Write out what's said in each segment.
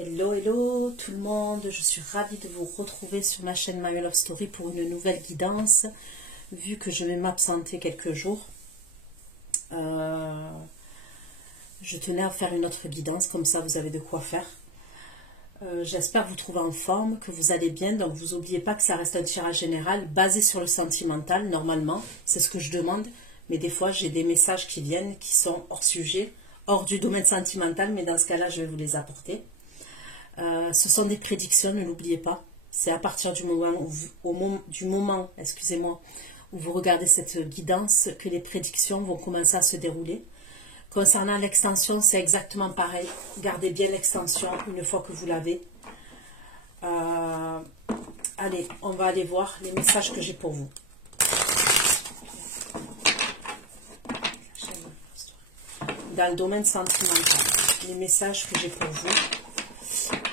Hello, hello tout le monde, je suis ravie de vous retrouver sur ma chaîne My Love Story pour une nouvelle guidance. Vu que je vais m'absenter quelques jours, je tenais à faire une autre guidance, comme ça vous avez de quoi faire. J'espère vous trouver en forme, que vous allez bien, donc vous n'oubliez pas que ça reste un tirage général basé sur le sentimental, normalement, c'est ce que je demande, mais des fois j'ai des messages qui viennent, qui sont hors sujet, hors du domaine sentimental, mais dans ce cas-là je vais vous les apporter. Ce sont des prédictions, ne l'oubliez pas. C'est à partir du moment, excusez-moi, où vous regardez cette guidance que les prédictions vont commencer à se dérouler. Concernant l'extension, c'est exactement pareil. Gardez bien l'extension une fois que vous l'avez. Allez, on va aller voir les messages que j'ai pour vous. Dans le domaine sentimental, les messages que j'ai pour vous.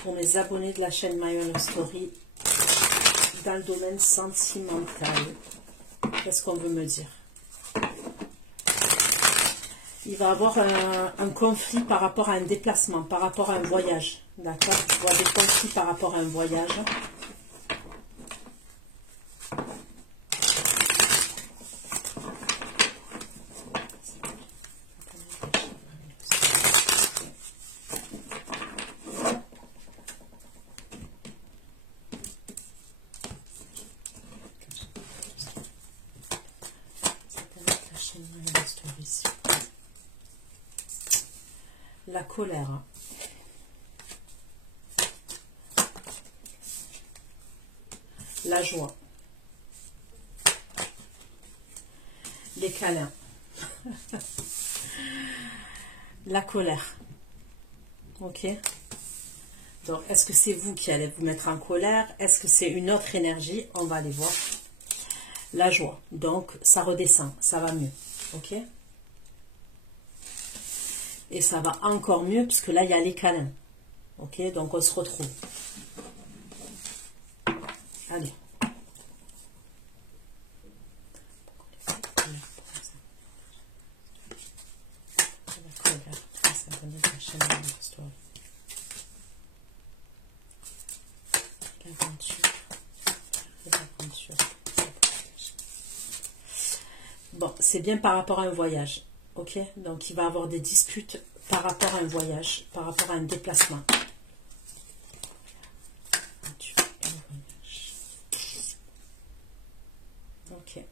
Pour mes abonnés de la chaîne My Love Story, dans le domaine sentimental, qu'est-ce qu'on veut me dire? Il va y avoir un conflit par rapport à un déplacement, par rapport à un voyage, d'accord? Je vois des conflits par rapport à un voyage. La colère, la joie, les câlins, la colère. Ok? Donc, est-ce que c'est vous qui allez vous mettre en colère? Est-ce que c'est une autre énergie? On va aller voir. La joie, donc ça redescend, ça va mieux. Ok? Et ça va encore mieux, puisque là, il y a les câlins. Ok, donc on se retrouve. Allez. Bon, c'est bien par rapport à un voyage. Ok, donc il va y avoir des disputes par rapport à un voyage, par rapport à un déplacement. Ok.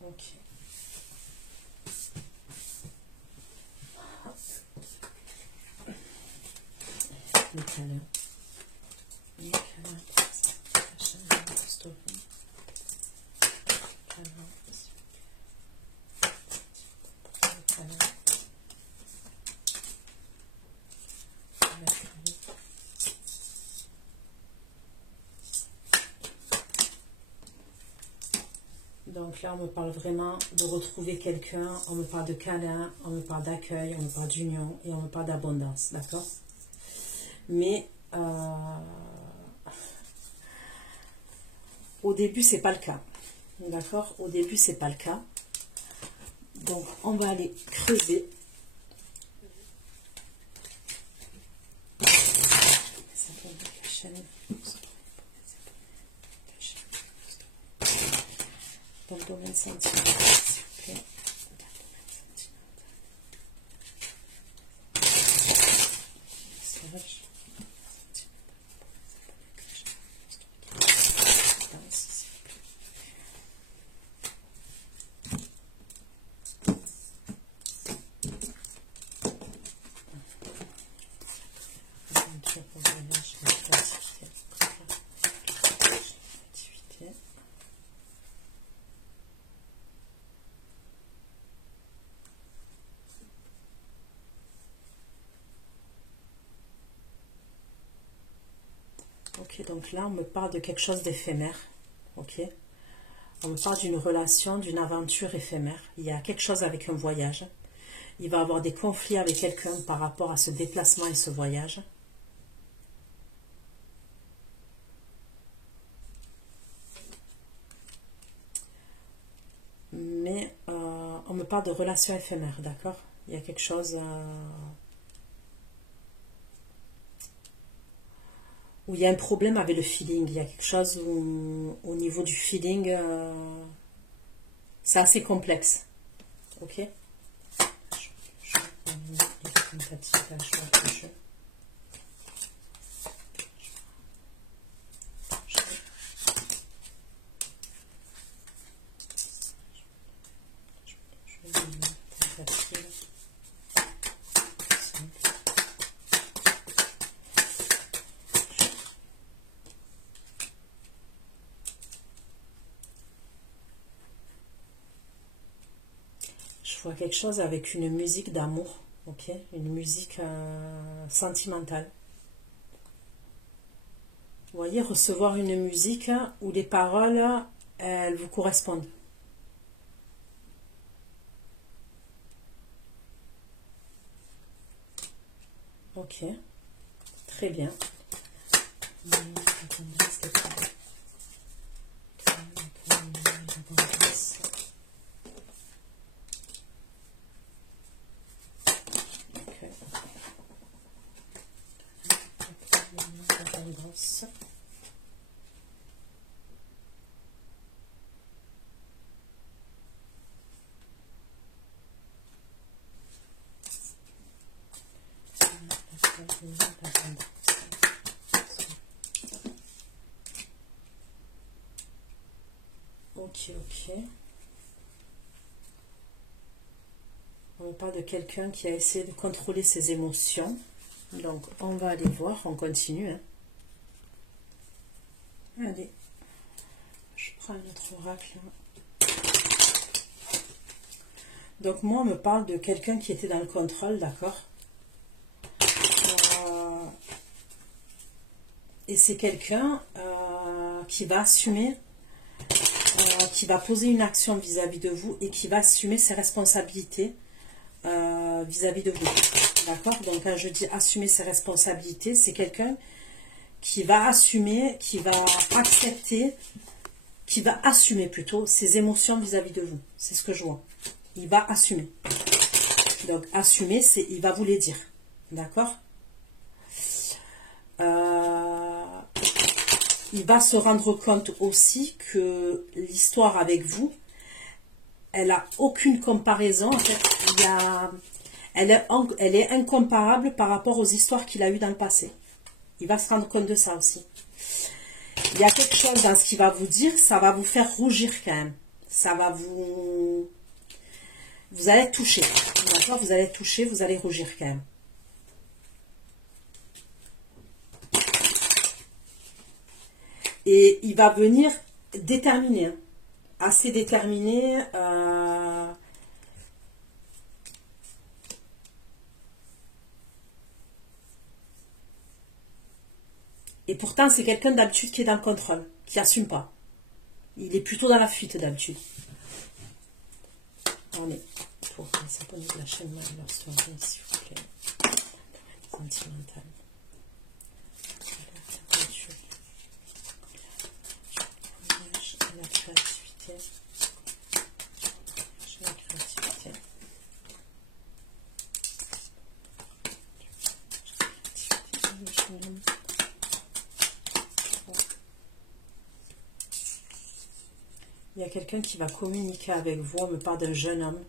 Ok. Les câlins. Les câlins. Donc là, on me parle vraiment de retrouver quelqu'un, on me parle de câlin, on me parle d'accueil, on me parle d'union et on me parle d'abondance, d'accord? Mais au début, c'est pas le cas, d'accord? Au début, c'est pas le cas. Donc, on va aller creuser. Dans le domaine sentimental, s'il vous plaît. Ok, donc là, on me parle de quelque chose d'éphémère. Ok. On me parle d'une relation, d'une aventure éphémère. Il y a quelque chose avec un voyage. Il va y avoir des conflits avec quelqu'un par rapport à ce déplacement et ce voyage. Mais on me parle de relation éphémère, d'accord? Il y a quelque chose où il y a un problème avec le feeling. Il y a quelque chose où, au niveau du feeling, c'est assez complexe. Ok? Je vois quelque chose avec une musique d'amour, ok, une musique sentimentale. Vous voyez, recevoir une musique où les paroles, elles vous correspondent. Ok, très bien. Ok, ok. On parle de quelqu'un qui a essayé de contrôler ses émotions. Donc, on va aller voir, on continue. Hein. Allez, je prends un autre oracle. Donc, moi, on me parle de quelqu'un qui était dans le contrôle, d'accord? Et c'est quelqu'un qui va assumer, qui va poser une action vis-à-vis de vous et qui va assumer ses responsabilités vis-à-vis de vous. D'accord? Donc, quand je dis assumer ses responsabilités, c'est quelqu'un qui va assumer, qui va accepter, qui va assumer plutôt ses émotions vis-à-vis de vous. C'est ce que je vois. Il va assumer. Donc, assumer, c'est il va vous les dire. D'accord? Il va se rendre compte aussi que l'histoire avec vous, elle n'a aucune comparaison. En fait, elle est incomparable par rapport aux histoires qu'il a eues dans le passé. Il va se rendre compte de ça aussi. Il y a quelque chose dans ce qu'il va vous dire, ça va vous faire rougir quand même. Ça va vous... Vous allez être touché. D'accord? Vous allez être touché, vous allez rougir quand même. Et il va venir déterminé. Hein. Assez déterminé. Et pourtant, c'est quelqu'un d'habitude qui est dans le contrôle, qui n'assume pas. Il est plutôt dans la fuite d'habitude. On est pour s'abonner de la chaîne Marie-Laure Story, s'il vous plaît. Sentimental. La créativité. La créativité. Il y a quelqu'un qui va communiquer avec vous, on me parle d'un jeune homme.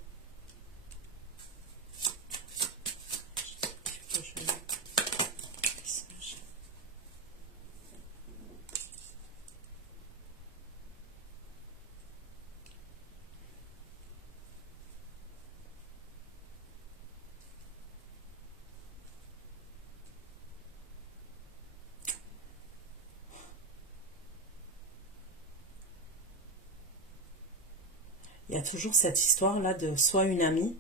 Il y a toujours cette histoire-là de soit une amie,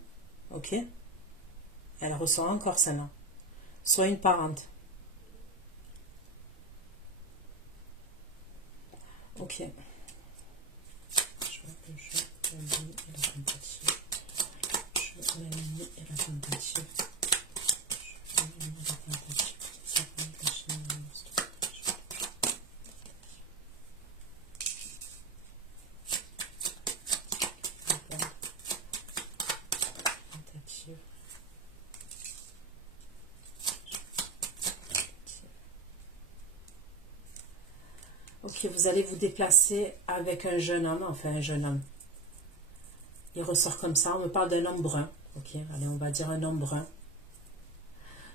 ok? Elle ressort encore celle-là. Soit une parente. Ok. Je vois le jeu, la nuit et la tentative. Je vois la nuit et la tentative. Je vois la nuit et la tentative. Ça va être la chaîne de monstre. Tentative. Ok, vous allez vous déplacer avec un jeune homme, enfin un jeune homme. Il ressort comme ça, on me parle d'un homme brun. Ok, allez, on va dire un homme brun.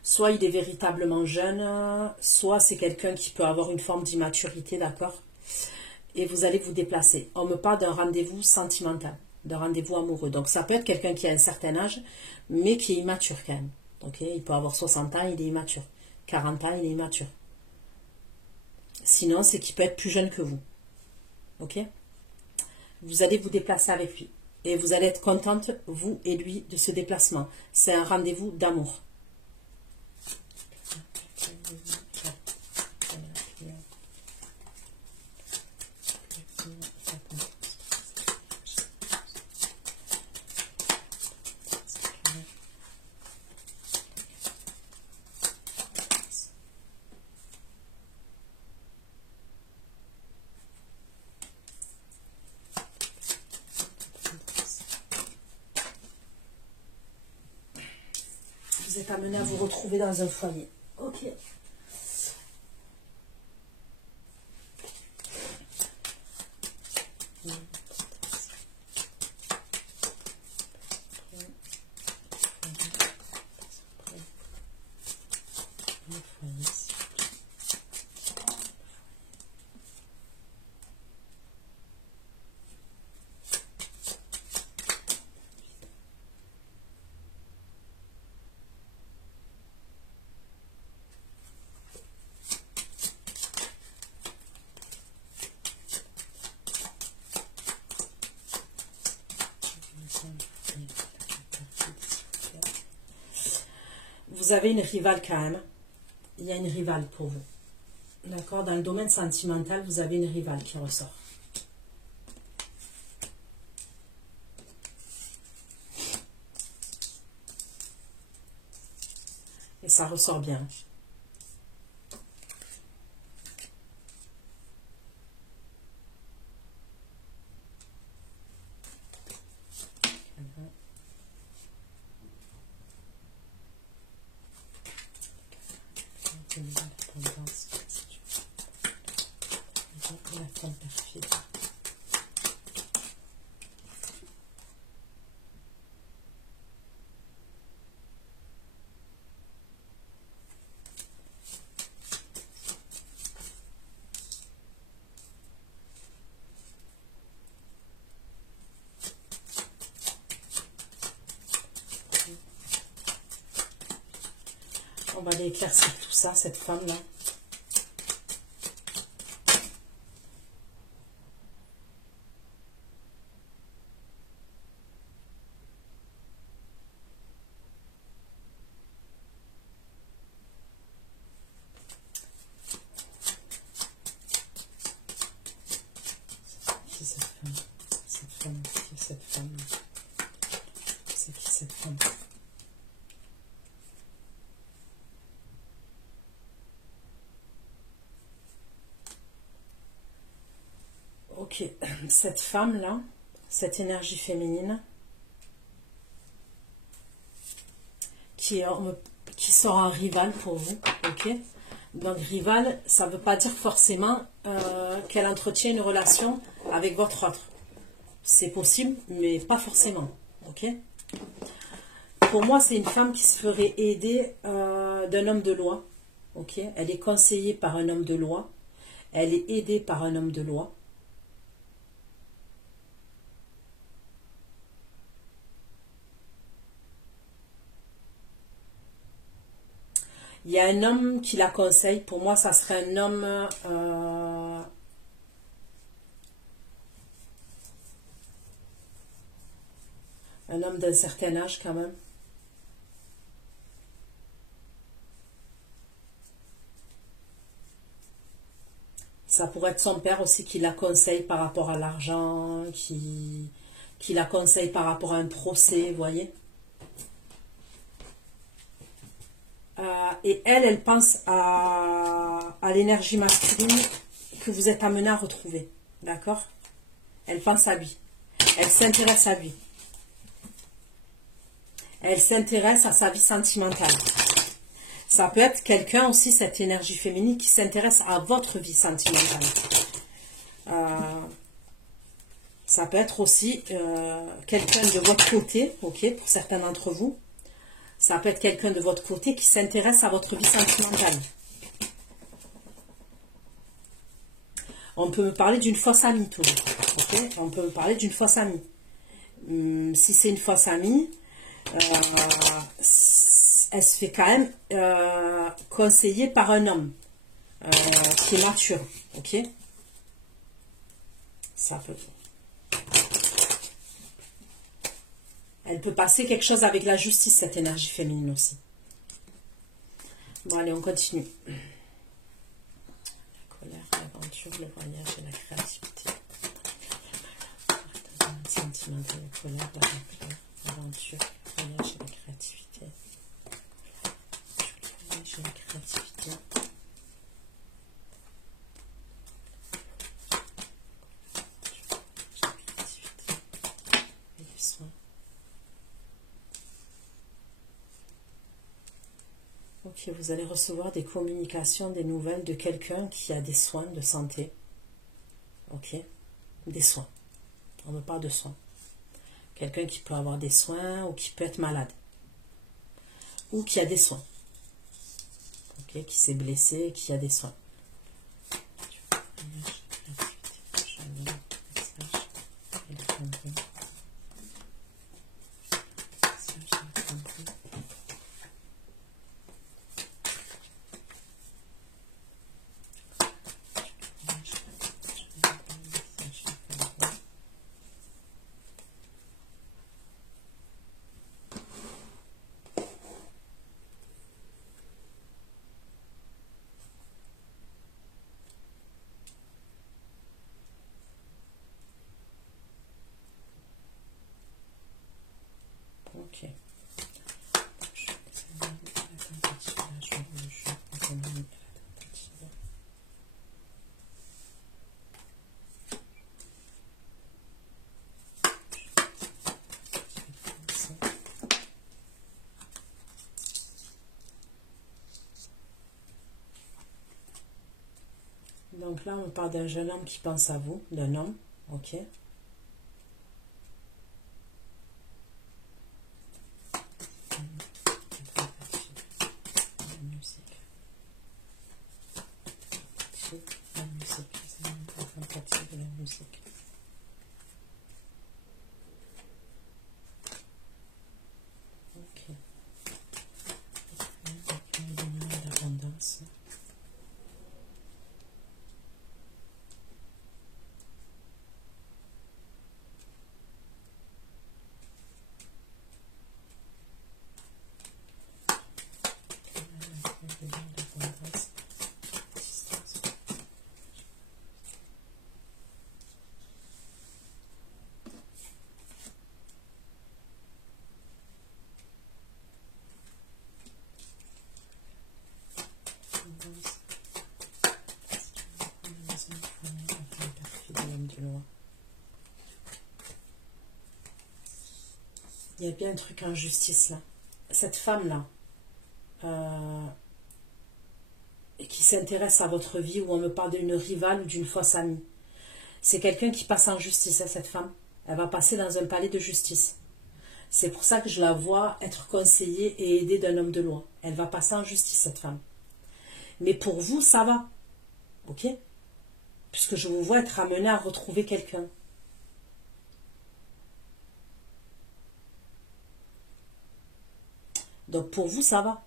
Soit il est véritablement jeune, soit c'est quelqu'un qui peut avoir une forme d'immaturité, d'accord? Et vous allez vous déplacer. On me parle d'un rendez-vous sentimental, d'un rendez-vous amoureux. Donc ça peut être quelqu'un qui a un certain âge, mais qui est immature quand même. Ok, il peut avoir 60 ans, il est immature. 40 ans, il est immature. Sinon, c'est qu'il peut être plus jeune que vous. Ok? Vous allez vous déplacer avec lui. Et vous allez être contente, vous et lui, de ce déplacement. C'est un rendez-vous d'amour. Vous êtes amené à vous retrouver dans un foyer. Ok. Vous avez une rivale quand même. Il y a une rivale pour vous. D'accord? Dans le domaine sentimental, vous avez une rivale qui ressort. Et ça ressort bien. La femme perfide. On va aller éclaircir tout ça, cette femme-là. Qui est cette femme? Cette femme, qui est cette femme? C'est qui cette femme? Ok, cette femme-là, cette énergie féminine, qui sera un rival pour vous, ok? Donc rival, ça ne veut pas dire forcément qu'elle entretient une relation avec votre autre. C'est possible, mais pas forcément, ok? Pour moi, c'est une femme qui se ferait aider d'un homme de loi, ok? Elle est conseillée par un homme de loi, elle est aidée par un homme de loi. Il y a un homme qui la conseille. Pour moi, ça serait un homme d'un certain âge quand même. Ça pourrait être son père aussi qui la conseille par rapport à l'argent, qui la conseille par rapport à un procès, vous voyez. Et elle pense à l'énergie masculine que vous êtes amené à retrouver. D'accord? Elle pense à lui. Elle s'intéresse à lui. Elle s'intéresse à sa vie sentimentale. Ça peut être quelqu'un aussi, cette énergie féminine, qui s'intéresse à votre vie sentimentale. Ça peut être aussi quelqu'un de votre côté, ok, pour certains d'entre vous. Ça peut être quelqu'un de votre côté qui s'intéresse à votre vie sentimentale. On peut me parler d'une fausse amie, toujours. Okay, on peut me parler d'une fausse amie. Si c'est une fausse amie, elle se fait quand même conseiller par un homme qui est mature. Ok? Ça peut. Elle peut passer quelque chose avec la justice, cette énergie féminine aussi. Bon, allez, on continue. La colère, l'aventure, le voyage et la créativité. Sentimental, la colère, l'aventure, le voyage et la créativité. Le voyage et la créativité. Et les soins. Ok, vous allez recevoir des communications, des nouvelles de quelqu'un qui a des soins de santé. Ok, des soins. On ne veut pas de soins. Quelqu'un qui peut avoir des soins ou qui peut être malade. Ou qui a des soins. Ok, qui s'est blessé, qui a des soins. Ok. Donc là, on parle d'un jeune homme qui pense à vous, d'un homme, ok. Il y a bien un truc en justice là. Cette femme-là, qui s'intéresse à votre vie, où on me parle d'une rivale ou d'une fausse amie. C'est quelqu'un qui passe en justice, hein, cette femme. Elle va passer dans un palais de justice. C'est pour ça que je la vois être conseillée et aidée d'un homme de loi. Elle va passer en justice, cette femme. Mais pour vous, ça va. Ok? Puisque je vous vois être amené à retrouver quelqu'un. Donc pour vous, ça va.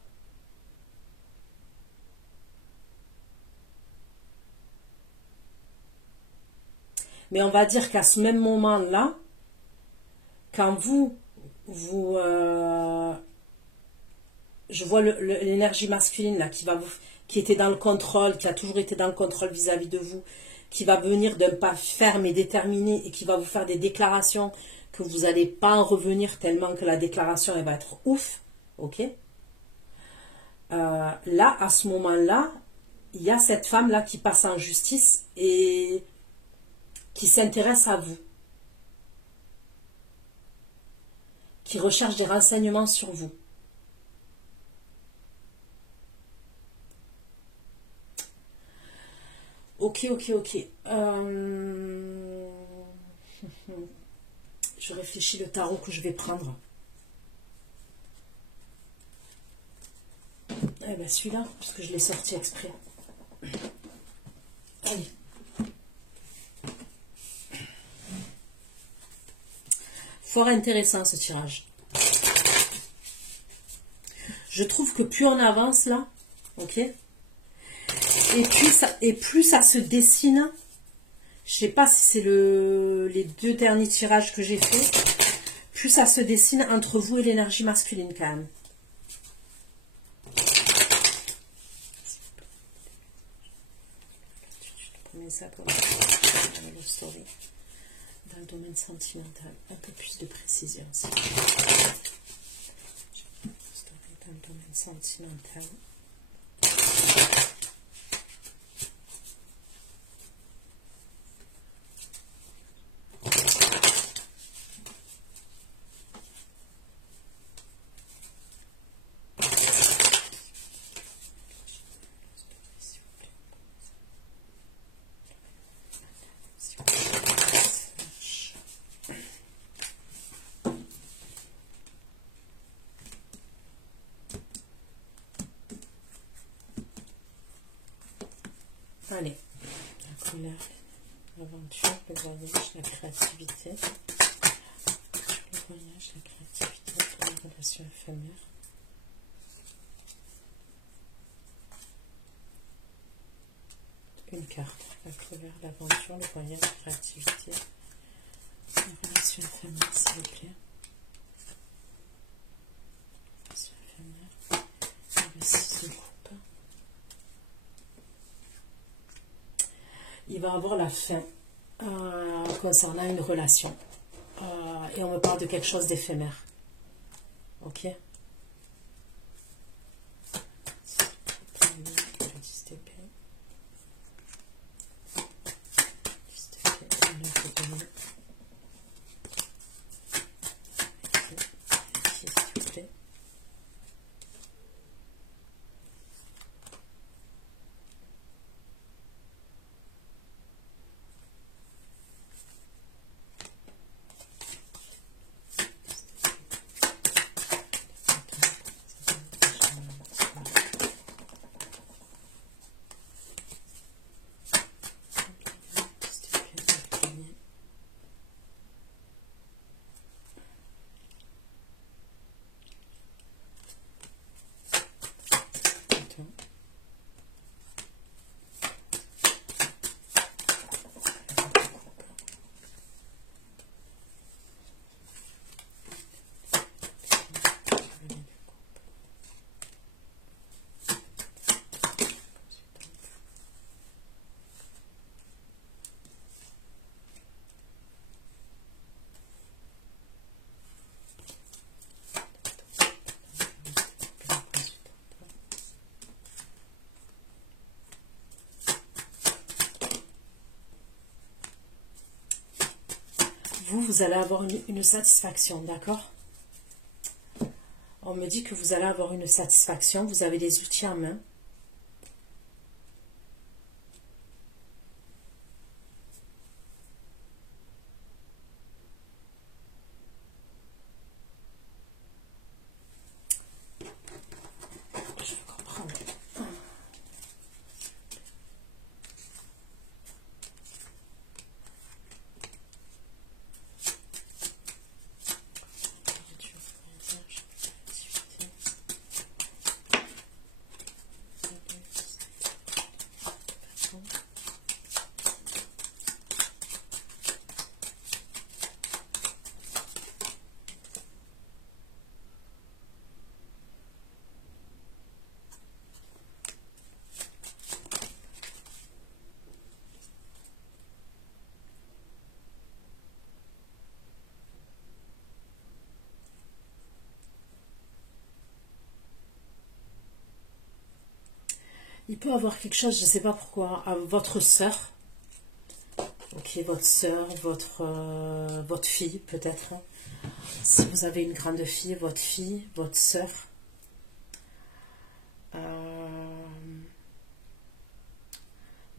Mais on va dire qu'à ce même moment-là, quand je vois l'énergie masculine là qui va qui était dans le contrôle, qui a toujours été dans le contrôle vis-à-vis de vous, qui va venir d'un pas ferme et déterminé et qui va vous faire des déclarations que vous n'allez pas en revenir tellement que la déclaration elle va être ouf, ok? Là, à ce moment-là, il y a cette femme-là qui passe en justice et qui s'intéresse à vous, qui recherche des renseignements sur vous. Ok, ok, ok. Je réfléchis le tarot que je vais prendre. Eh ben celui-là, puisque je l'ai sorti exprès. Allez. Fort intéressant ce tirage. Je trouve que plus on avance là, ok, et plus ça se dessine. Je sais pas si c'est les deux derniers tirages que j'ai fait. Plus ça se dessine entre vous et l'énergie masculine quand même. Prenez ça pour le story. Dans le domaine sentimental, un peu plus de précision. Story dans le domaine sentimental. Allez, la couleur, l'aventure, le voyage, la créativité. Le voyage, la créativité, pour les relations éphémères. Une carte, la couleur, l'aventure, le voyage, la créativité. Les relations éphémères, s'il vous plaît. Les relations éphémères. Le 6 de coupe. Il va avoir la fin concernant une relation. Et on me parle de quelque chose d'éphémère. Ok? Le 10 d'épée. 10 d'épée, le 9 de denier. S'il vous plaît. Vous allez avoir une satisfaction, d'accord? On me dit que vous allez avoir une satisfaction, vous avez les outils en main. Je veux comprendre. Il peut avoir quelque chose, je ne sais pas pourquoi, à votre sœur. Ok, votre sœur, votre fille peut-être. Si vous avez une grande fille, votre sœur.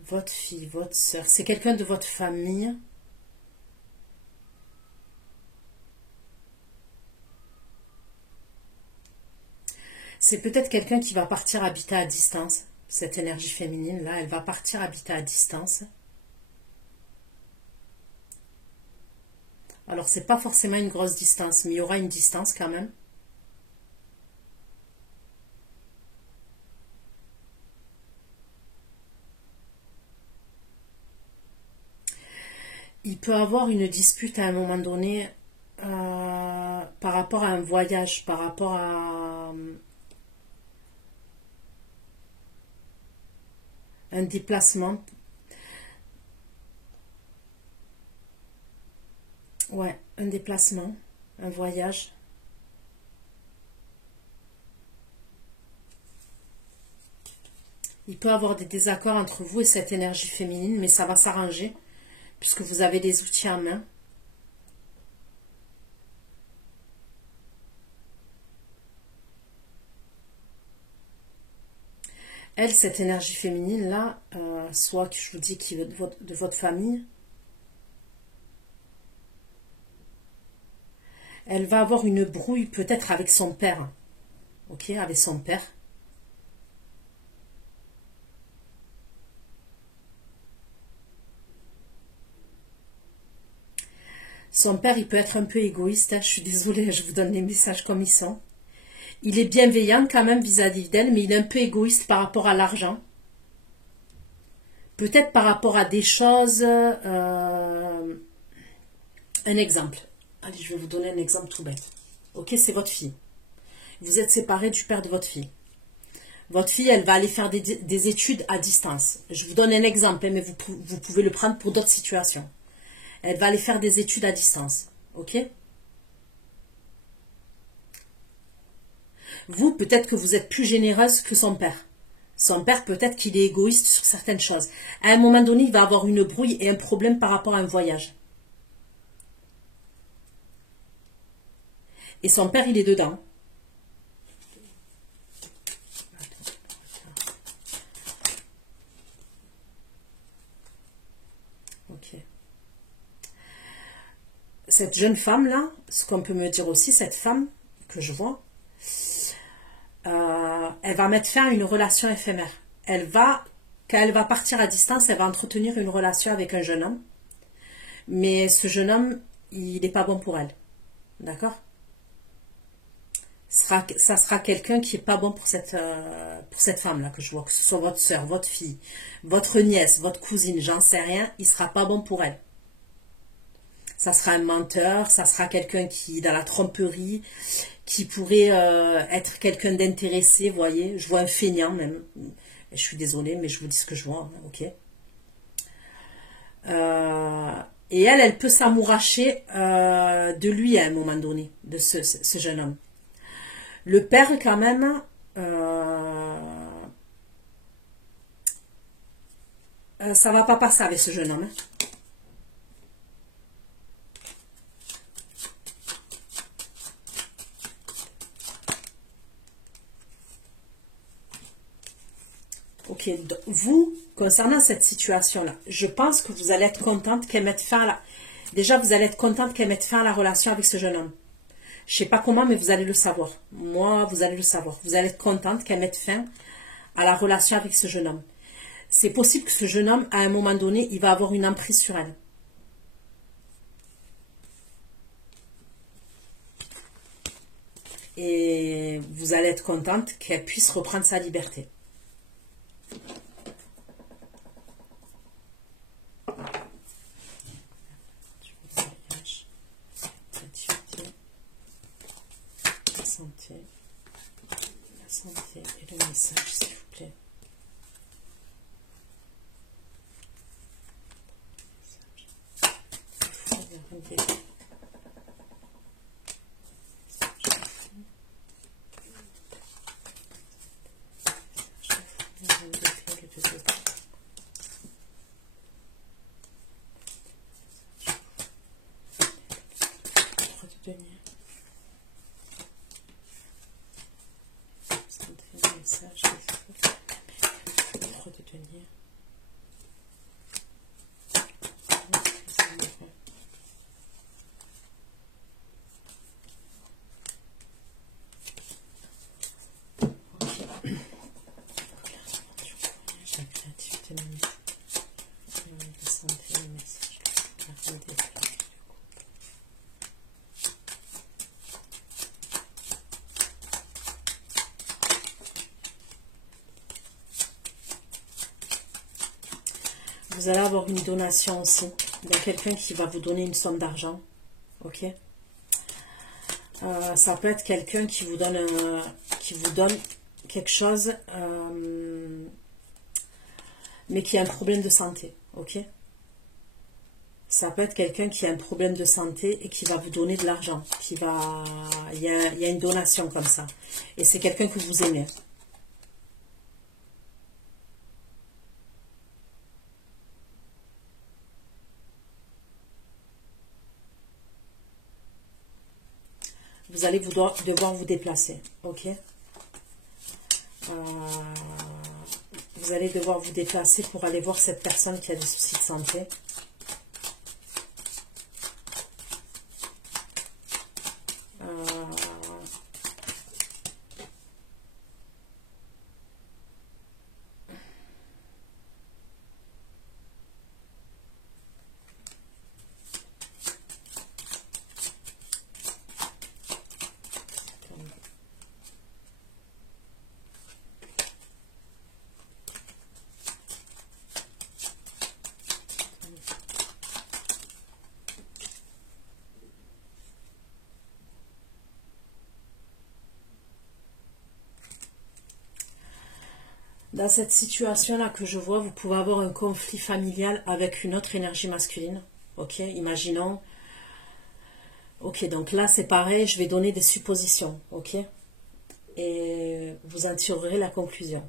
Votre fille, votre sœur. C'est quelqu'un de votre famille. C'est peut-être quelqu'un qui va partir habiter à distance. Cette énergie féminine là, elle va partir habiter à distance. Alors c'est pas forcément une grosse distance, mais il y aura une distance quand même. Il peut avoir une dispute à un moment donné par rapport à un voyage, par rapport à un déplacement. Ouais, un déplacement, un voyage. Il peut y avoir des désaccords entre vous et cette énergie féminine, mais ça va s'arranger, puisque vous avez des outils en main. Elle, cette énergie féminine-là, soit que je vous dis qui est de votre famille, elle va avoir une brouille peut-être avec son père. Ok, avec son père. Son père, il peut être un peu égoïste. Hein, je suis désolée, je vous donne les messages comme ils sont. Il est bienveillant quand même vis-à-vis d'elle, mais il est un peu égoïste par rapport à l'argent. Peut-être par rapport à des choses... un exemple. Allez, je vais vous donner un exemple tout bête. Ok, c'est votre fille. Vous êtes séparés du père de votre fille. Votre fille, elle va aller faire des études à distance. Je vous donne un exemple, mais vous pouvez le prendre pour d'autres situations. Elle va aller faire des études à distance. Ok? Vous, peut-être que vous êtes plus généreuse que son père. Son père, peut-être qu'il est égoïste sur certaines choses. À un moment donné, il va avoir une brouille et un problème par rapport à un voyage. Et son père, il est dedans. Ok. Cette jeune femme-là, ce qu'on peut me dire aussi, cette femme que je vois, elle va mettre fin à une relation éphémère. Quand elle va partir à distance, elle va entretenir une relation avec un jeune homme. Mais ce jeune homme, il n'est pas bon pour elle. D'accord? Ça sera quelqu'un qui n'est pas bon pour cette femme-là que je vois. Que ce soit votre soeur, votre fille, votre nièce, votre cousine, j'en sais rien. Il ne sera pas bon pour elle. Ça sera un menteur, ça sera quelqu'un qui, dans la tromperie, qui pourrait être quelqu'un d'intéressé, vous voyez. Je vois un feignant même. Je suis désolée, mais je vous dis ce que je vois, hein, ok. Et elle peut s'amouracher de lui à un moment donné, de ce jeune homme. Le père, quand même, ça va pas passer avec ce jeune homme. Hein. Ok, vous, concernant cette situation-là, je pense que vous allez être contente qu'elle mette fin à la... Déjà, vous allez être contente qu'elle mette fin à la relation avec ce jeune homme. Je ne sais pas comment, mais vous allez le savoir. Moi, vous allez le savoir. Vous allez être contente qu'elle mette fin à la relation avec ce jeune homme. C'est possible que ce jeune homme, à un moment donné, il va avoir une emprise sur elle. Et vous allez être contente qu'elle puisse reprendre sa liberté. La santé et le message, s'il vous plaît. retenir. Centrer le message. Retenir. Vous allez avoir une donation aussi. Il y a quelqu'un qui va vous donner une somme d'argent. Ok. Ça peut être quelqu'un qui vous donne quelque chose, mais qui a un problème de santé. Ok. Ça peut être quelqu'un qui a un problème de santé et qui va vous donner de l'argent. Il y a une donation comme ça. Et c'est quelqu'un que vous aimez. Vous allez devoir vous déplacer, ok. Vous allez devoir vous déplacer pour aller voir cette personne qui a des soucis de santé. Dans cette situation-là que je vois, vous pouvez avoir un conflit familial avec une autre énergie masculine. Ok, imaginons. Ok, donc là c'est pareil, je vais donner des suppositions. Ok, et vous en tirerez la conclusion.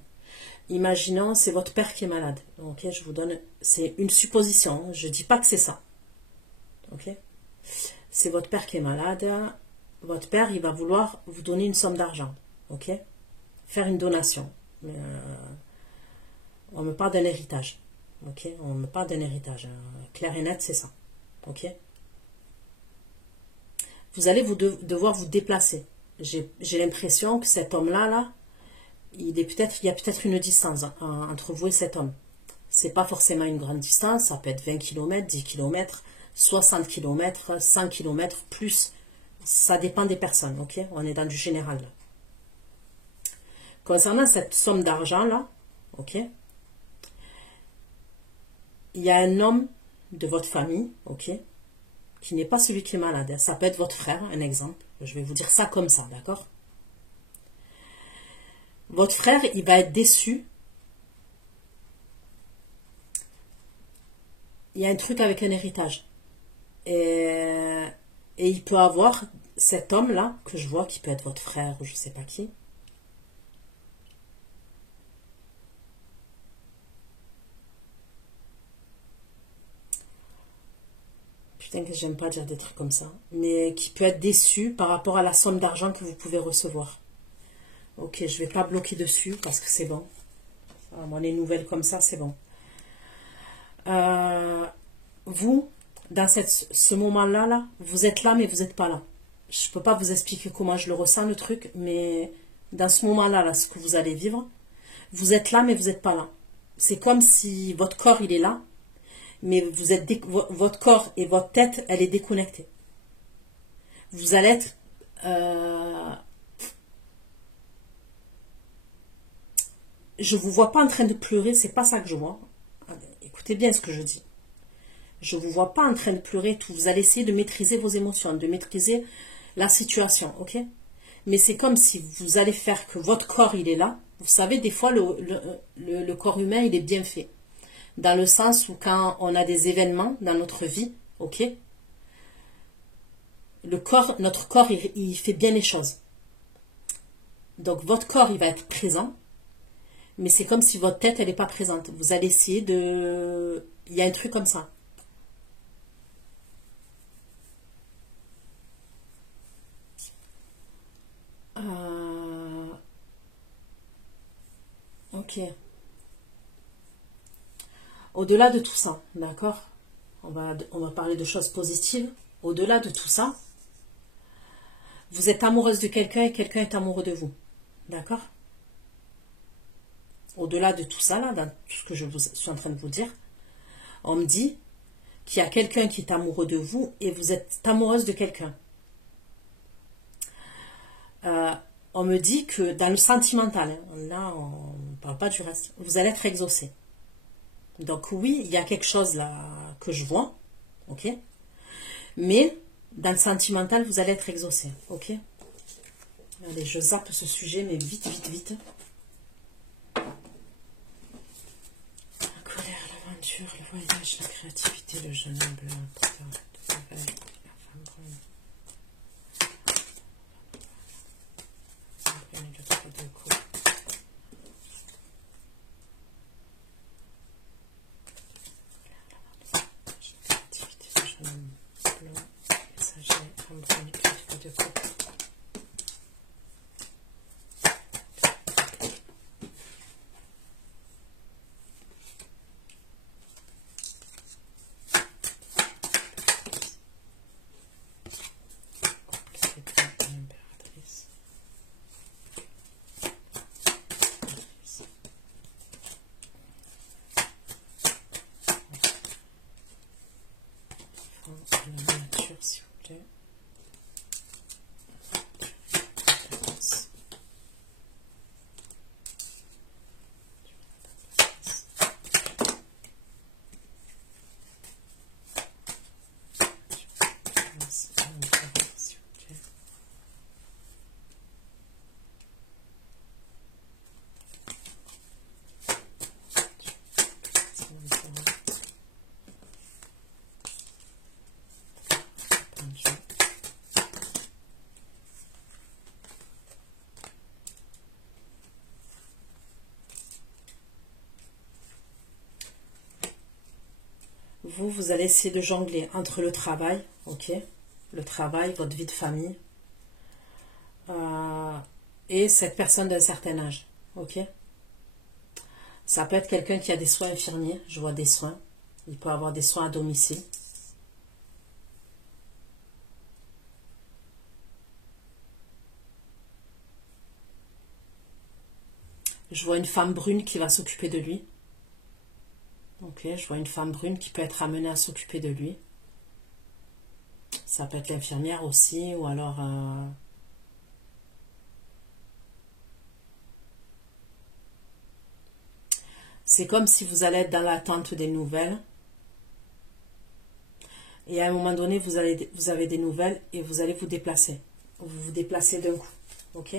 Imaginons, c'est votre père qui est malade. Ok, je vous donne, c'est une supposition. Je ne dis pas que c'est ça. Ok, c'est votre père qui est malade. Votre père, il va vouloir vous donner une somme d'argent. Ok, faire une donation. On me parle d'un héritage. Ok, on me parle d'un héritage. Clair et net, c'est ça. Ok. Vous allez devoir vous déplacer. J'ai l'impression que cet homme-là, il y a peut-être une distance entre vous et cet homme. C'est pas forcément une grande distance. Ça peut être 20 km, 10 km, 60 km, 100 km, plus. Ça dépend des personnes. Ok, on est dans du général. Concernant cette somme d'argent-là, ok, il y a un homme de votre famille, ok, qui n'est pas celui qui est malade. Ça peut être votre frère, un exemple. Je vais vous dire ça comme ça, d'accord? Votre frère, il va être déçu. Il y a un truc avec un héritage. Et il peut avoir cet homme-là, que je vois, qui peut être votre frère ou je ne sais pas qui. Putain que j'aime pas dire des trucs comme ça. Mais qui peut être déçu par rapport à la somme d'argent que vous pouvez recevoir. Ok, je vais pas bloquer dessus parce que c'est bon. Moi, les nouvelles comme ça, c'est bon. Vous, dans ce moment-là, vous êtes là, mais vous n'êtes pas là. Je peux pas vous expliquer comment je le ressens, le truc, mais dans ce moment-là, ce que vous allez vivre, vous êtes là, mais vous n'êtes pas là. C'est comme si votre corps, il est là, mais votre corps et votre tête, elle est déconnectée. Vous allez être... je ne vous vois pas en train de pleurer, c'est pas ça que je vois. Écoutez bien ce que je dis. Je ne vous vois pas en train de pleurer, tout. Vous allez essayer de maîtriser vos émotions, de maîtriser la situation, ok? Mais c'est comme si vous allez faire que votre corps, il est là. Vous savez, des fois, le corps humain, il est bien fait. Dans le sens où quand on a des événements dans notre vie, ok, notre corps, il fait bien les choses. Donc votre corps, il va être présent, mais c'est comme si votre tête, elle n'est pas présente. Vous allez essayer de... Il y a un truc comme ça. Ok. Au-delà de tout ça, d'accord, on va parler de choses positives. Au-delà de tout ça, vous êtes amoureuse de quelqu'un et quelqu'un est amoureux de vous. D'accord? Au-delà de tout ça, là, dans tout ce que je suis en train de vous dire, on me dit qu'il y a quelqu'un qui est amoureux de vous et vous êtes amoureuse de quelqu'un. On me dit que dans le sentimental, là, on ne parle pas du reste, vous allez être exaucé. Donc oui, il y a quelque chose là que je vois, ok? Mais dans le sentimental, vous allez être exaucé, ok? Allez, je zappe ce sujet, mais vite, vite, vite. La colère, l'aventure, le voyage, la créativité, le jeune homme blanc, le porteur de nouvelles, la femme brune. Le trois de coupe. La nature, s'il vous plaît. Vous allez essayer de jongler entre le travail, ok, le travail, votre vie de famille, et cette personne d'un certain âge, ok. Ça peut être quelqu'un qui a des soins infirmiers, je vois des soins, il peut avoir des soins à domicile. Je vois une femme brune qui va s'occuper de lui. Ok, je vois une femme brune qui peut être amenée à s'occuper de lui. Ça peut être l'infirmière aussi, ou alors... C'est comme si vous allez être dans l'attente des nouvelles. Et à un moment donné, vous avez des nouvelles et vous allez vous déplacer. Vous vous déplacez d'un coup. Ok ?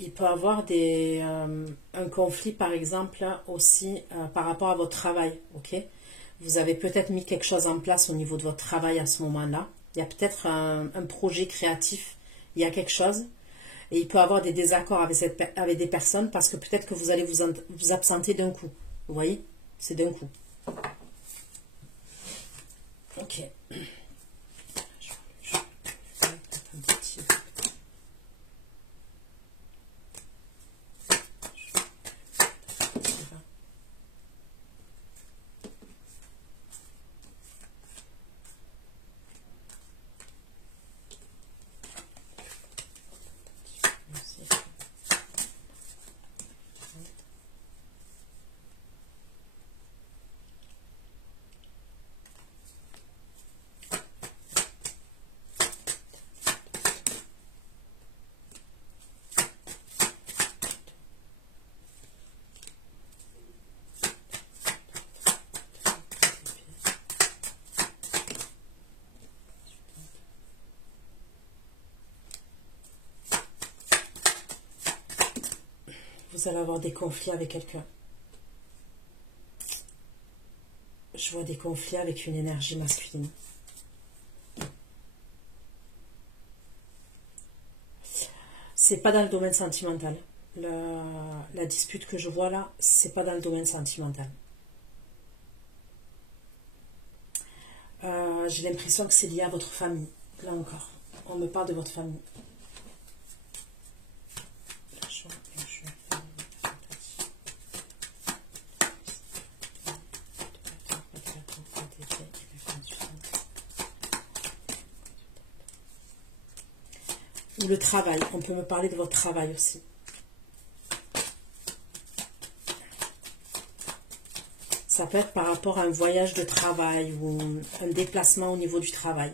Il peut y avoir un conflit, par exemple, aussi par rapport à votre travail. Ok, vous avez peut-être mis quelque chose en place au niveau de votre travail à ce moment-là. Il y a peut-être un projet créatif, il y a quelque chose. Et il peut y avoir des désaccords avec des personnes parce que peut-être que vous allez vous absenter d'un coup. Vous voyez, c'est d'un coup. Ok. Vous allez avoir des conflits avec quelqu'un. Je vois des conflits avec une énergie masculine. C'est pas dans le domaine sentimental. La dispute que je vois là, c'est pas dans le domaine sentimental. J'ai l'impression que c'est lié à votre famille. Là encore, on me parle de votre famille. Ou le travail, on peut me parler de votre travail aussi. Ça peut être par rapport à un voyage de travail ou un déplacement au niveau du travail.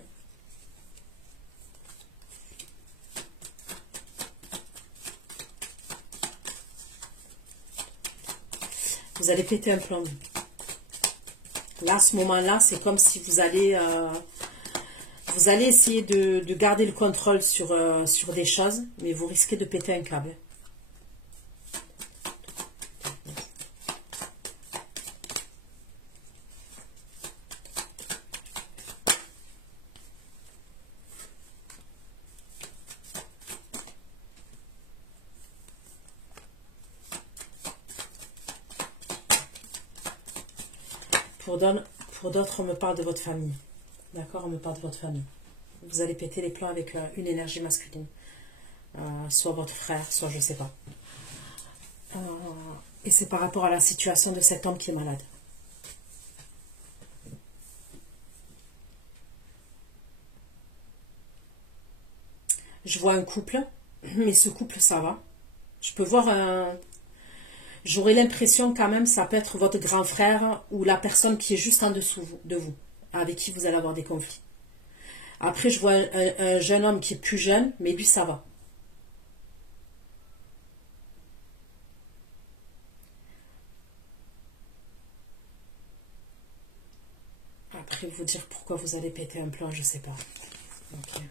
Vous allez péter un plomb. Là, à ce moment-là, c'est comme si vous allez essayer de garder le contrôle sur des choses, mais vous risquez de péter un câble. Pour d'autres, on me parle de votre famille. D'accord, on me parle de votre famille. Vous allez péter les plombs avec une énergie masculine. Soit votre frère, soit je ne sais pas. Et c'est par rapport à la situation de cet homme qui est malade. Je vois un couple, mais ce couple, ça va. Je peux voir un... J'aurais l'impression quand même, ça peut être votre grand frère ou la personne qui est juste en dessous de vous, avec qui vous allez avoir des conflits. Après, je vois un jeune homme qui est plus jeune, mais lui, ça va. Après, vous dire pourquoi vous allez péter un plomb, je sais pas. Ok.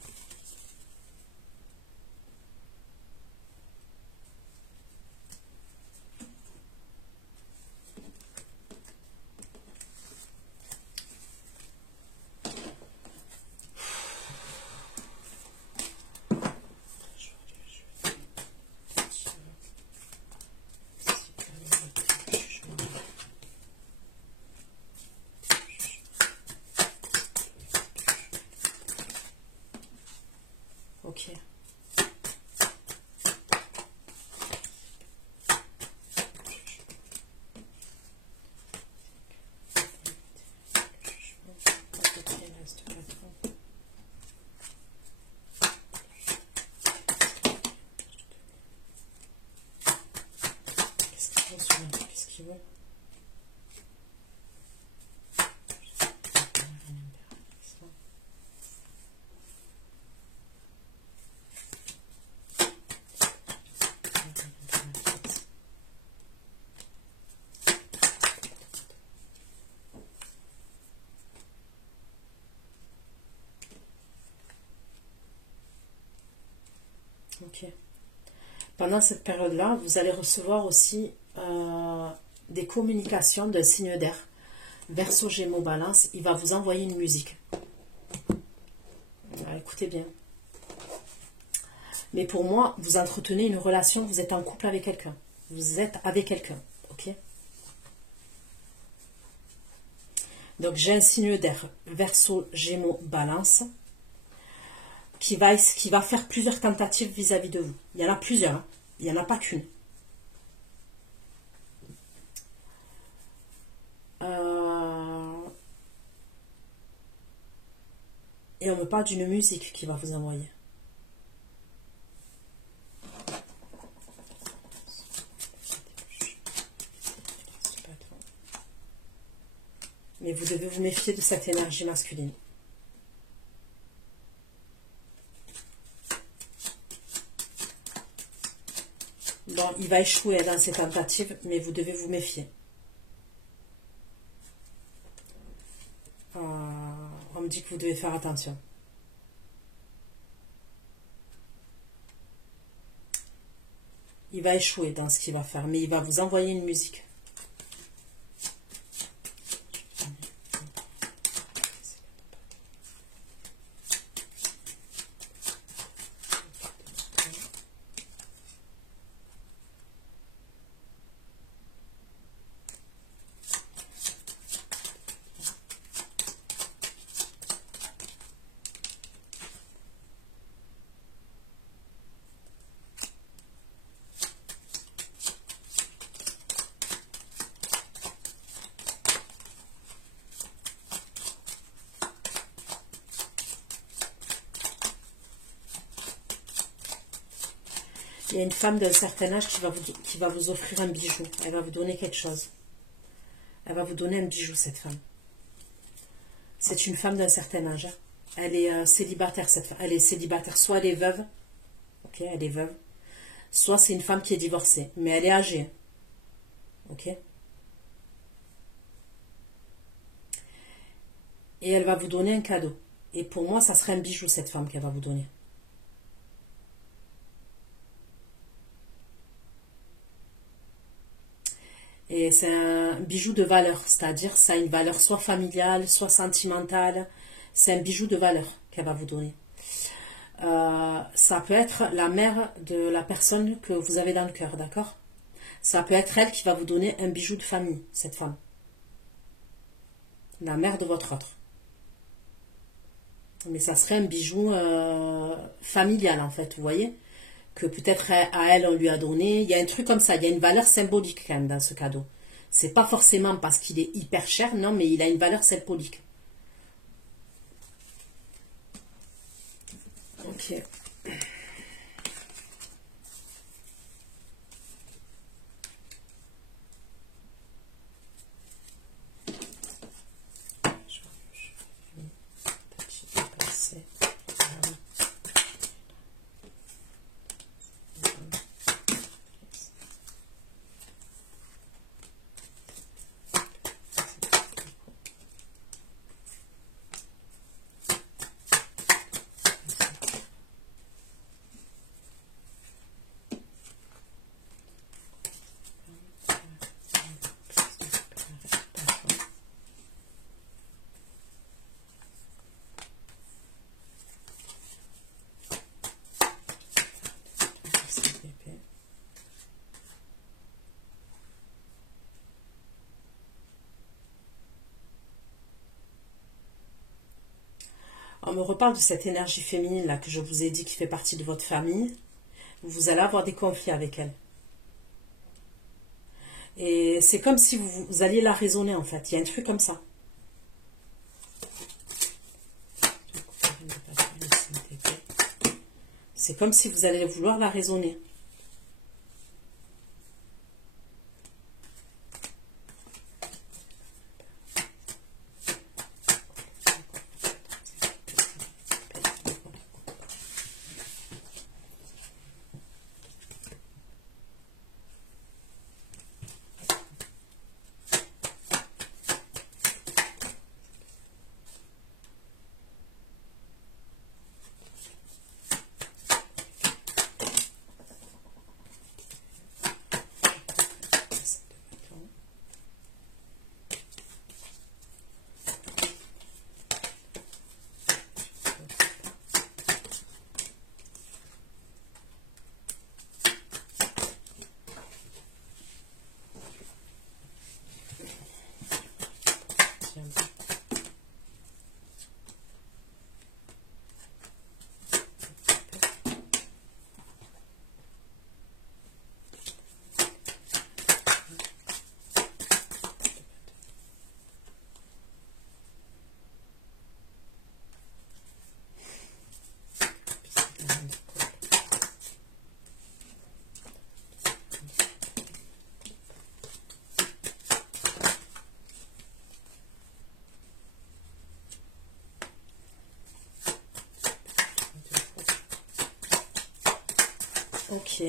Ok. Qu'est-ce qu'il veut? Ok. Pendant cette période-là, vous allez recevoir aussi des communications d'un signe d'air. Verseau, Gémeaux, Balance, il va vous envoyer une musique. Écoutez bien. Mais pour moi, vous entretenez une relation, vous êtes en couple avec quelqu'un. Vous êtes avec quelqu'un, ok? Donc j'ai un signe d'air, Verseau, Gémeaux, Balance, qui va faire plusieurs tentatives vis-à-vis de vous. Il y en a plusieurs, hein. Il n'y en a pas qu'une. Et on me parle d'une musique qui va vous envoyer. Mais vous devez vous méfier de cette énergie masculine. Bon, il va échouer dans ses tentatives, mais vous devez vous méfier. On me dit que vous devez faire attention. Il va échouer dans ce qu'il va faire, mais il va vous envoyer une musique. Il y a une femme d'un certain âge qui va vous offrir un bijou. Elle va vous donner quelque chose. Elle va vous donner un bijou, cette femme. C'est une femme d'un certain âge. Elle est célibataire, cette femme. Elle est célibataire. Soit elle est veuve. Ok, elle est veuve. Soit c'est une femme qui est divorcée. Mais elle est âgée. Ok. Et elle va vous donner un cadeau. Et pour moi, ça serait un bijou, cette femme qu'elle va vous donner. Et c'est un bijou de valeur, c'est-à-dire ça a une valeur soit familiale, soit sentimentale. C'est un bijou de valeur qu'elle va vous donner. Ça peut être la mère de la personne que vous avez dans le cœur, d'accord? Ça peut être elle qui va vous donner un bijou de famille, cette femme. La mère de votre autre. Mais ça serait un bijou familial, en fait, vous voyez? Que peut-être à elle, on lui a donné. Il y a un truc comme ça, il y a une valeur symbolique quand même dans ce cadeau. C'est pas forcément parce qu'il est hyper cher, non, mais il a une valeur symbolique. Ok. On me reparle de cette énergie féminine là que je vous ai dit qui fait partie de votre famille. Vous allez avoir des conflits avec elle. Et c'est comme si vous alliez la raisonner en fait. Il y a un truc comme ça. C'est comme si vous allez vouloir la raisonner. Ok.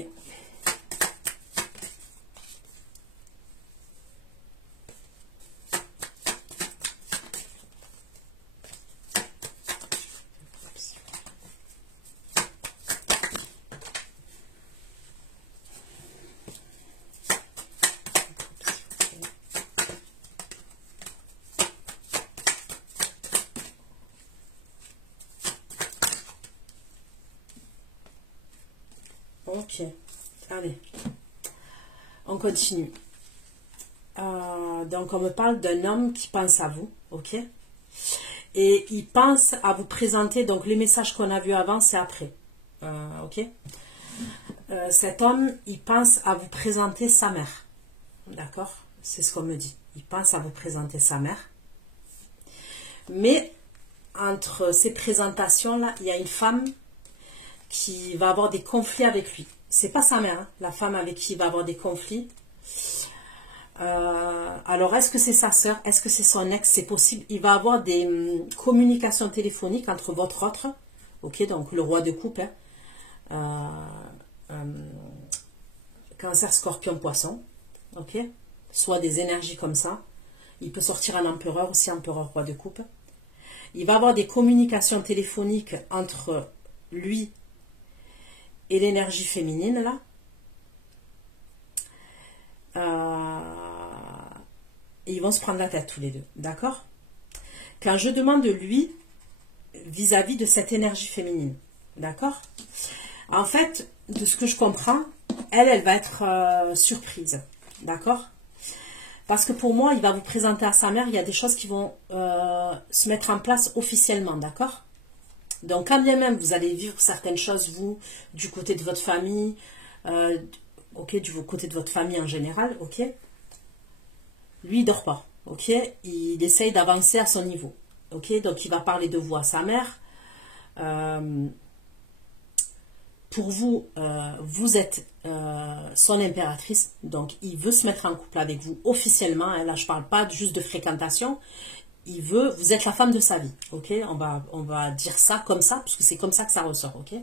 Ok, allez, on continue. Donc, on me parle d'un homme qui pense à vous, ok? Et il pense à vous présenter, donc les messages qu'on a vus avant, c'est après, ok? Cet homme, il pense à vous présenter sa mère, d'accord? C'est ce qu'on me dit. Il pense à vous présenter sa mère. Mais, entre ces présentations-là, il y a une femme qui va avoir des conflits avec lui. C'est pas sa mère, hein, la femme avec qui il va avoir des conflits. Alors, est-ce que c'est sa sœur? Est-ce que c'est son ex? C'est possible. Il va avoir des communications téléphoniques entre votre autre, ok, donc le roi de coupe, hein, Cancer, Scorpion, Poisson, ok, soit des énergies comme ça. Il peut sortir un empereur aussi, empereur, roi de coupe. Il va avoir des communications téléphoniques entre lui et l'énergie féminine, là. Et ils vont se prendre la tête tous les deux, d'accord? Quand je demande lui, vis-à-vis de cette énergie féminine, d'accord? En fait, de ce que je comprends, elle va être surprise, d'accord? Parce que pour moi, il va vous présenter à sa mère, il y a des choses qui vont se mettre en place officiellement, d'accord? Donc, quand bien même vous allez vivre certaines choses, vous, du côté de votre famille, ok, du côté de votre famille en général, ok? Lui, il dort pas, ok? Il essaye d'avancer à son niveau, ok? Donc, il va parler de vous à sa mère. Pour vous, vous êtes son impératrice, donc il veut se mettre en couple avec vous officiellement. Hein, là, je parle pas juste de fréquentation. Il veut, vous êtes la femme de sa vie, ok? On va dire ça, puisque c'est comme ça que ça ressort, ok?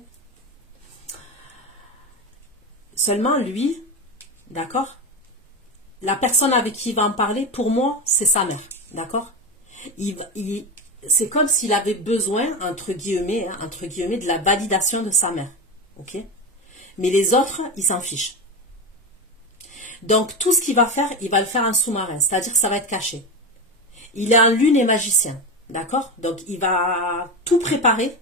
Seulement, lui, d'accord? La personne avec qui il va en parler, pour moi, c'est sa mère, d'accord? C'est comme s'il avait besoin, entre guillemets, de la validation de sa mère, ok? Mais les autres, ils s'en fichent. Donc, tout ce qu'il va faire, il va le faire en sous-marin, c'est-à-dire que ça va être caché. Il est en lune et magicien, d'accord? Donc, il va tout préparer,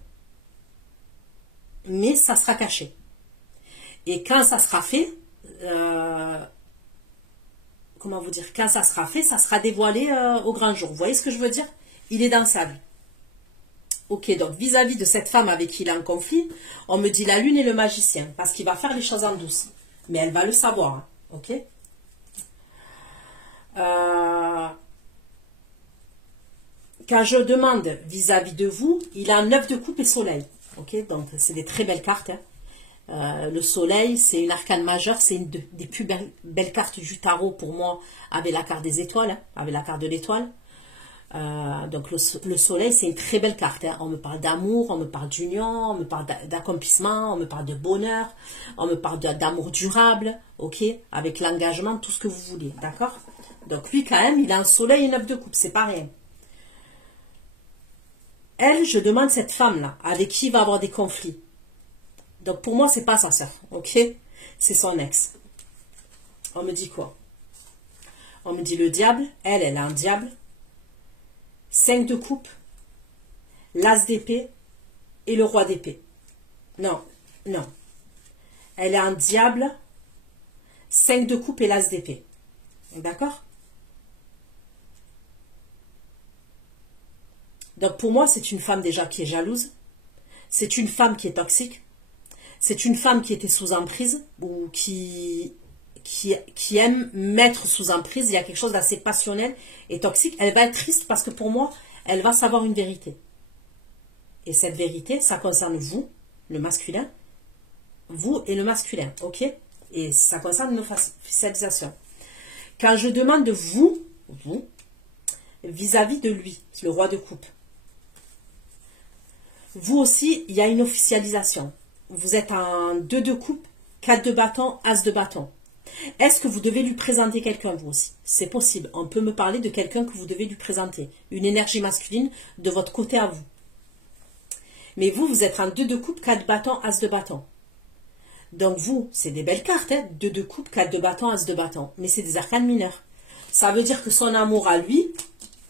mais ça sera caché. Et quand ça sera fait, comment vous dire, quand ça sera fait, ça sera dévoilé au grand jour. Vous voyez ce que je veux dire? Il est dans le sable. Ok, donc vis-à-vis de cette femme avec qui il est en conflit, on me dit la lune et le magicien, parce qu'il va faire les choses en douce. Mais elle va le savoir, hein, ok? Quand je demande vis-à-vis de vous, il a un 9 de coupe et soleil. Ok, donc c'est des très belles cartes, hein. Le soleil, c'est une arcane majeure, c'est une des plus belles cartes du tarot pour moi, avec la carte des étoiles, hein, avec la carte de l'étoile. Donc le soleil, c'est une très belle carte, hein. On me parle d'amour, on me parle d'union, on me parle d'accomplissement, on me parle de bonheur, on me parle d'amour durable, ok, avec l'engagement, tout ce que vous voulez, d'accord? Donc lui, quand même, il a un soleil et 9 de coupe, c'est pas rien. Elle, je demande cette femme-là, avec qui il va avoir des conflits. Donc pour moi, c'est pas sa sœur, ok? C'est son ex. On me dit quoi? On me dit le diable. Elle a un diable. 5 de coupe. L'as d'épée. Et le roi d'épée. Non, non. Elle a un diable. 5 de coupe et l'as d'épée. D'accord? Donc pour moi, c'est une femme déjà qui est jalouse. C'est une femme qui est toxique. C'est une femme qui était sous emprise ou qui aime mettre sous emprise. Il y a quelque chose d'assez passionnel et toxique. Elle va être triste parce que pour moi, elle va savoir une vérité. Et cette vérité, ça concerne vous, le masculin, vous et le masculin, ok? Et ça concerne nos officialisations. Quand je demande de vous, vis-à-vis de lui, le roi de coupe, vous aussi, il y a une officialisation. Vous êtes en 2 de coupe, 4 de bâton, as de bâton. Est-ce que vous devez lui présenter quelqu'un, vous aussi? C'est possible. On peut me parler de quelqu'un que vous devez lui présenter. Une énergie masculine de votre côté à vous. Mais vous, vous êtes en 2 de coupe, 4 de bâton, as de bâton. Donc vous, c'est des belles cartes, hein? 2 de coupe, 4 de bâton, as de bâton. Mais c'est des arcanes mineurs. Ça veut dire que son amour à lui,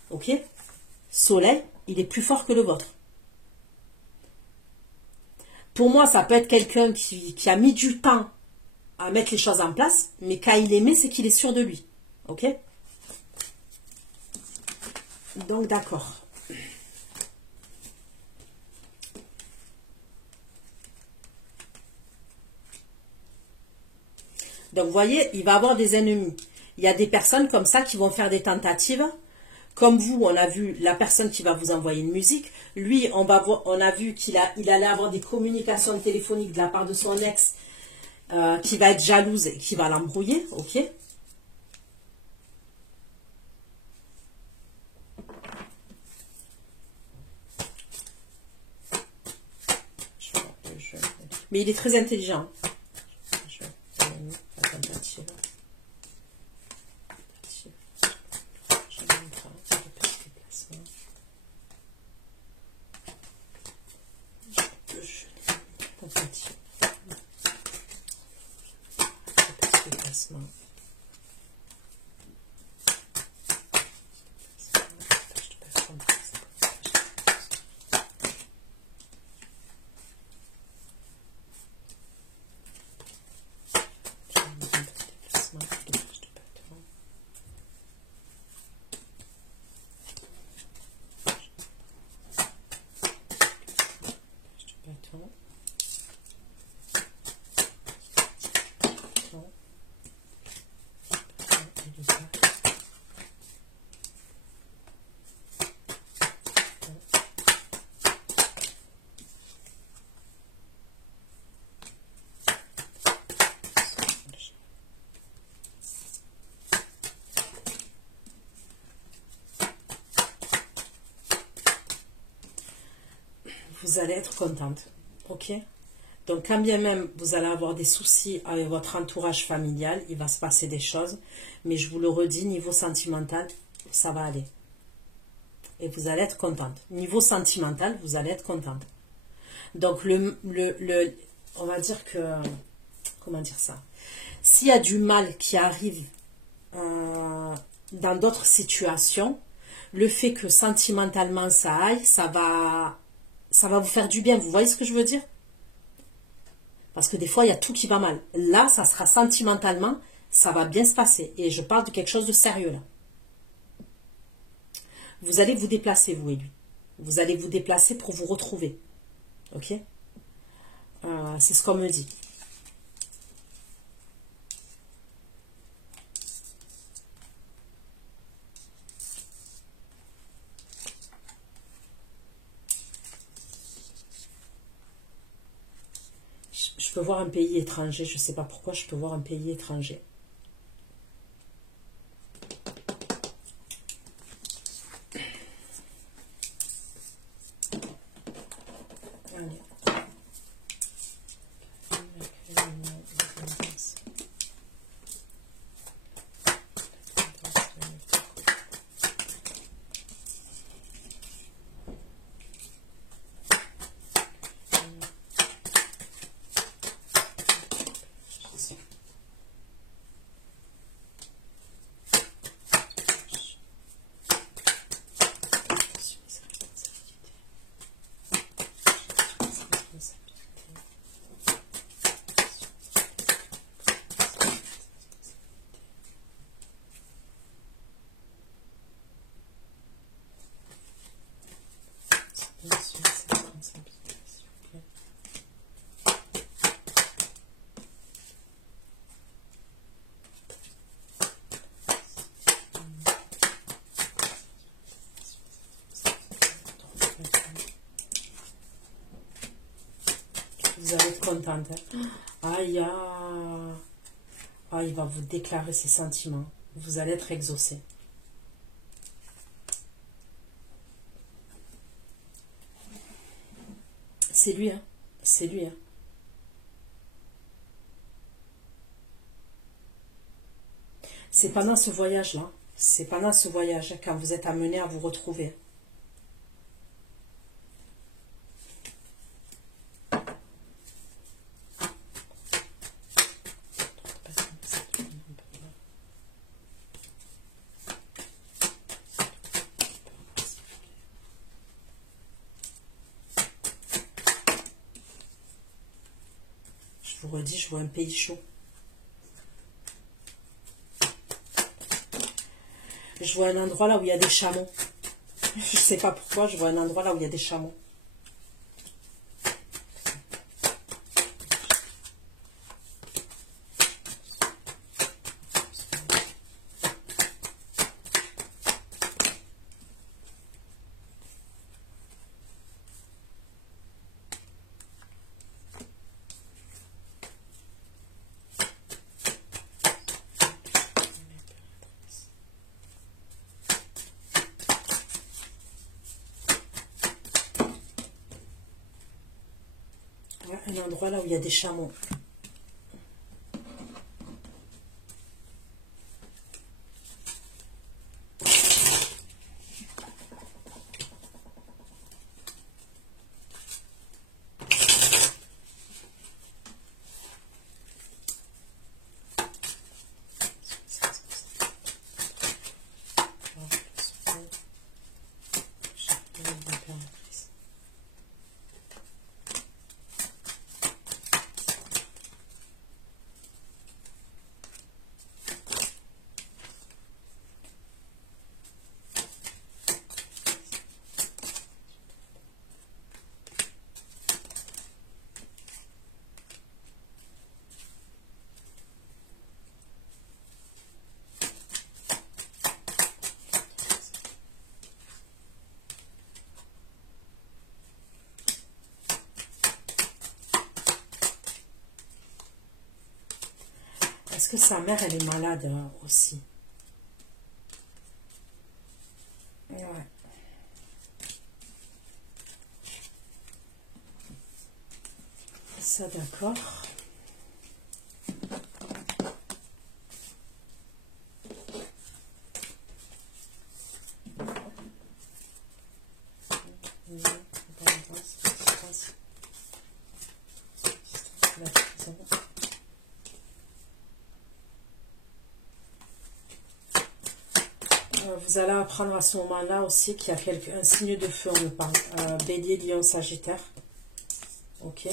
ok, soleil, il est plus fort que le vôtre. Pour moi, ça peut être quelqu'un qui a mis du temps à mettre les choses en place, mais quand il aimait, c'est qu'il est sûr de lui. Ok? Donc, d'accord. Donc, vous voyez, il va avoir des ennemis. Il y a des personnes comme ça qui vont faire des tentatives. Comme vous, on a vu la personne qui va vous envoyer une musique. Lui, on a vu qu'il allait avoir des communications téléphoniques de la part de son ex. qui va être jalouse et qui va l'embrouiller, ok? Mais il est très intelligent. Vous allez être contente, ok? Donc, quand bien même vous allez avoir des soucis avec votre entourage familial, il va se passer des choses, mais je vous le redis, niveau sentimental, ça va aller. Et vous allez être contente. Niveau sentimental, vous allez être contente. Donc, on va dire que, comment dire ça? S'il y a du mal qui arrive dans d'autres situations, le fait que sentimentalement ça aille, ça va vous faire du bien. Vous voyez ce que je veux dire? Parce que des fois, il y a tout qui va mal. Là, ça sera sentimentalement, ça va bien se passer. Et je parle de quelque chose de sérieux, là. Vous allez vous déplacer, vous et lui. Vous allez vous déplacer pour vous retrouver. Ok? C'est ce qu'on me dit. Je peux voir un pays étranger, je ne sais pas pourquoi je peux voir un pays étranger. Vous allez être contente. Hein? Aïe, ah, il va vous déclarer ses sentiments. Vous allez être exaucé. C'est lui, hein. C'est lui, hein. C'est pendant ce voyage-là. C'est pendant ce voyage, quand vous êtes amené à vous retrouver. Je vous redis, je vois un pays chaud. Je vois un endroit là où il y a des chameaux. Je ne sais pas pourquoi, je vois un endroit là où il y a des chameaux. Un endroit là où il y a des chameaux. Est-ce que sa mère, elle est malade aussi? Ouais. Ça, d'accord. Vous allez apprendre à ce moment-là aussi qu'il y a un signe de feu, on me parle. Bélier, Lion, Sagittaire. Ok.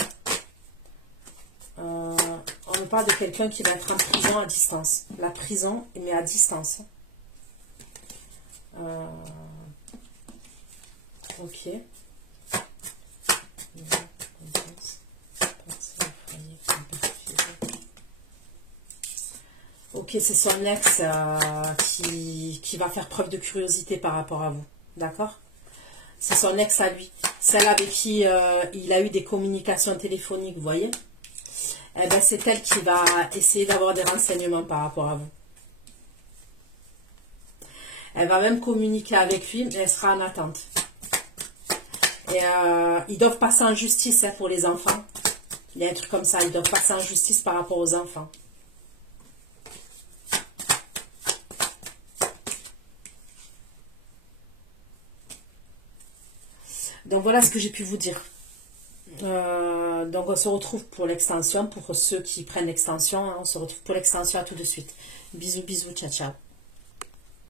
On me parle de quelqu'un qui va être en prison à distance. La prison, mais à distance. Ok. Ok, c'est son ex qui va faire preuve de curiosité par rapport à vous. D'accord? C'est son ex à lui. Celle avec qui il a eu des communications téléphoniques, vous voyez? Eh ben, c'est elle qui va essayer d'avoir des renseignements par rapport à vous. Elle va même communiquer avec lui, mais elle sera en attente. Et ils doivent passer en justice pour les enfants. Il y a un truc comme ça, ils doivent passer en justice par rapport aux enfants. Donc voilà ce que j'ai pu vous dire. Donc on se retrouve pour l'extension, pour ceux qui prennent l'extension, on se retrouve pour l'extension, à tout de suite. Bisous, bisous, ciao, ciao.